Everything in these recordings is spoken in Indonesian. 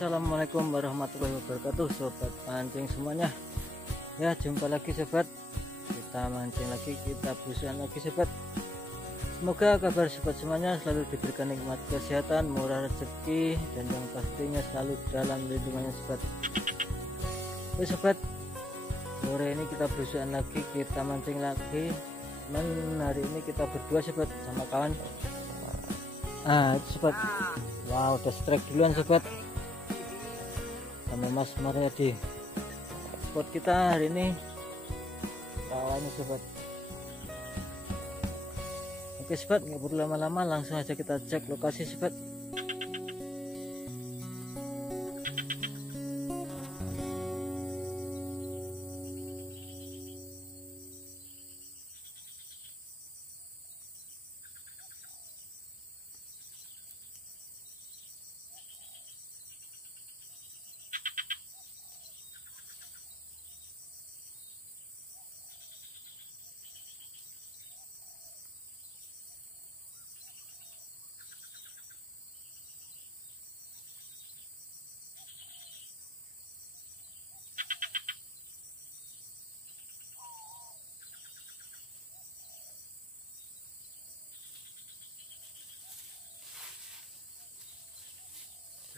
Assalamualaikum warahmatullahi wabarakatuh, sobat mancing semuanya. Ya, jumpa lagi sobat, kita mancing lagi, kita berusaha lagi sobat. Semoga kabar sobat semuanya selalu diberikan nikmat kesehatan, murah rezeki, dan yang pastinya selalu dalam lindungannya sobat. Oke sobat, sore ini kita berusaha lagi, kita mancing lagi. Cuman hari ini kita berdua sobat, sama kawan. Itu sobat, wow, udah strike duluan sobat sama Mas Maryadi. Spot kita hari ini kawannya sobat. Oke sobat, nggak perlu lama-lama, langsung aja kita cek lokasi sobat.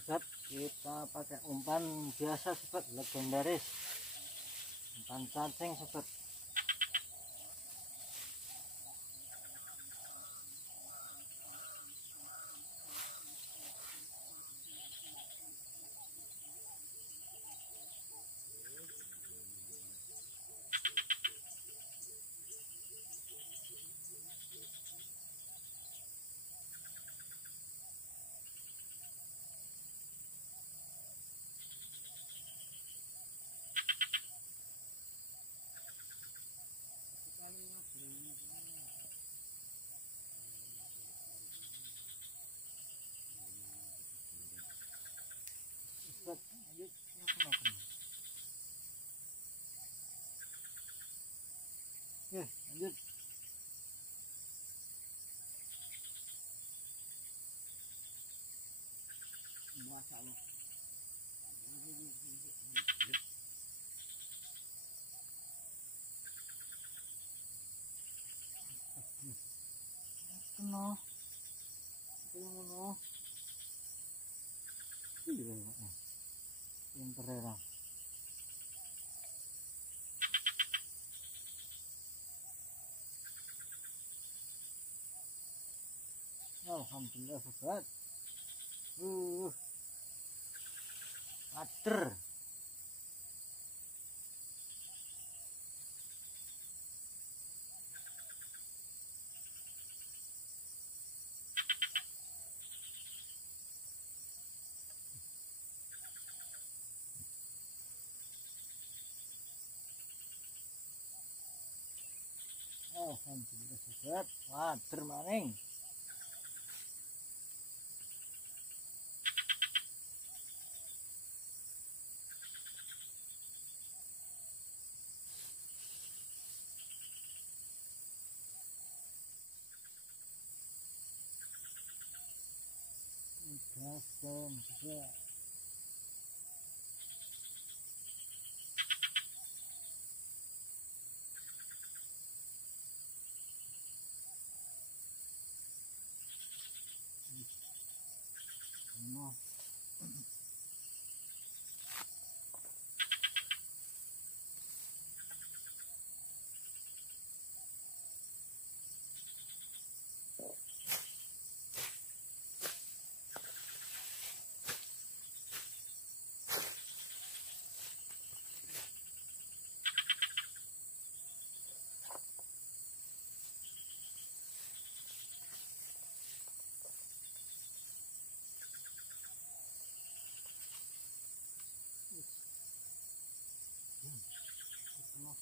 Sobat, kita pakai umpan biasa sobat, legendaris, umpan cacing sobat. Lanjut, lanjut. Masya Allah. No, no, pinter ya. Alhamdulillah sobat. Ader. Alhamdulillah sobat, ader maning. Gaskan juga.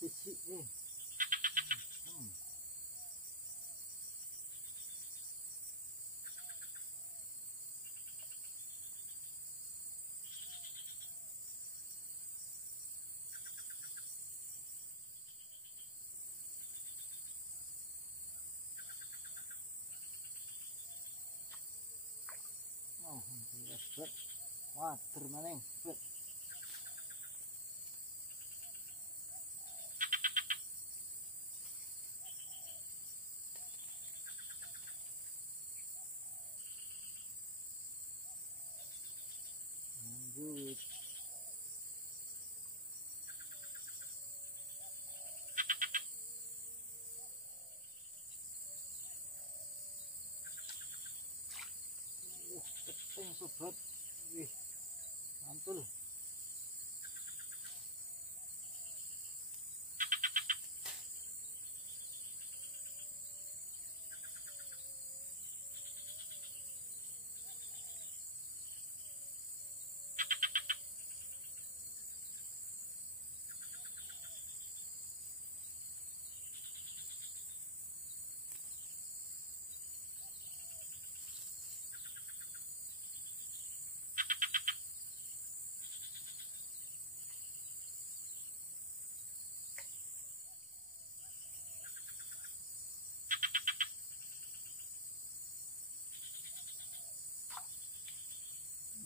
Fisik alhamdulillah sobat. water maning sobat. Lanjut. Keting sobat. Wih, mantul.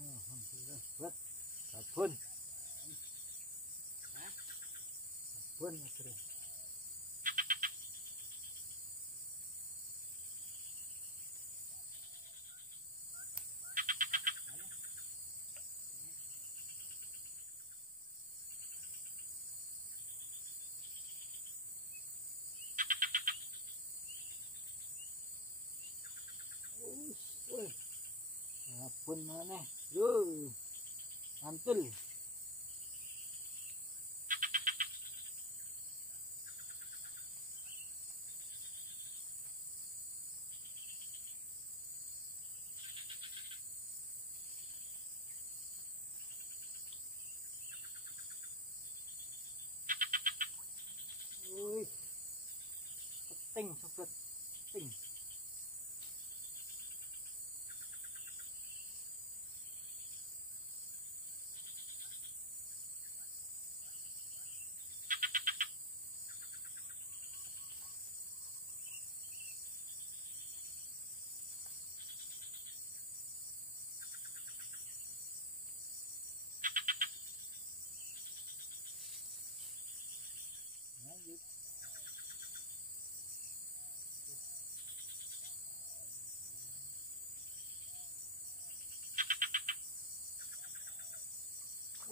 Alhamdulillah sobat, sabun akhirnya. Wih, sabun mana yo mantul. Wih, keting sobat, keting. Lanjut.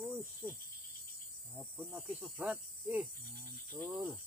Wih, sabun lagi sobat, mantul.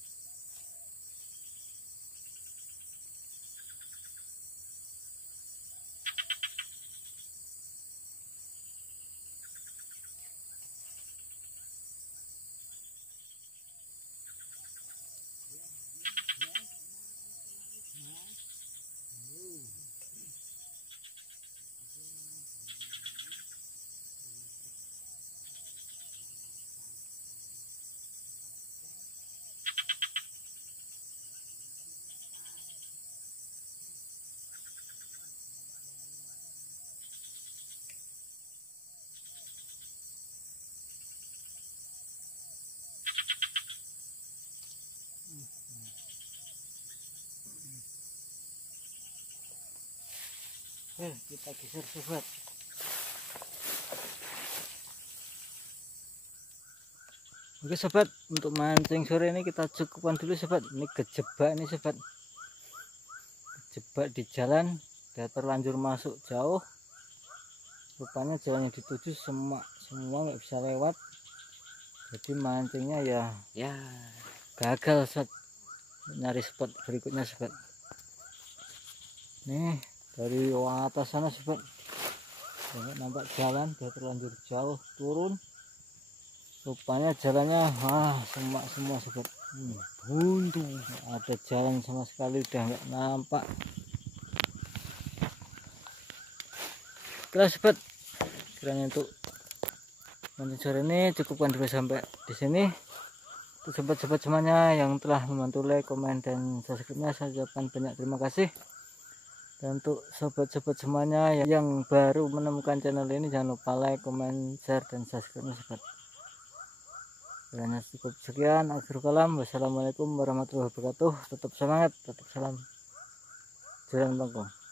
Kita geser sobat. Oke sobat, untuk mancing sore ini kita cukupkan dulu sobat. Ini kejebak ini sobat, kejebak di jalan, udah terlanjur masuk jauh. Rupanya jalan yang dituju semua nggak bisa lewat, jadi mancingnya ya gagal sobat. Nyari spot berikutnya sobat. Nih dari atas sana sobat, banyak nampak jalan udah terlanjur jauh turun. Rupanya jalannya semua sobat, buntu, ada jalan sama sekali, udah nggak nampak. Oke sobat, kiranya untuk mancing sore ini cukupkan dulu sampai di sini. Untuk sobat-sobat semuanya yang telah membantu like, komen, dan subscribe-nya, saya ucapkan banyak terima kasih. Dan untuk sobat-sobat semuanya yang baru menemukan channel ini, jangan lupa like, komen, share, dan subscribe-nya sobat. Dan cukup sekian, akhir kalam. Wassalamualaikum warahmatullahi wabarakatuh. Tetap semangat, tetap salam jalan bangkong.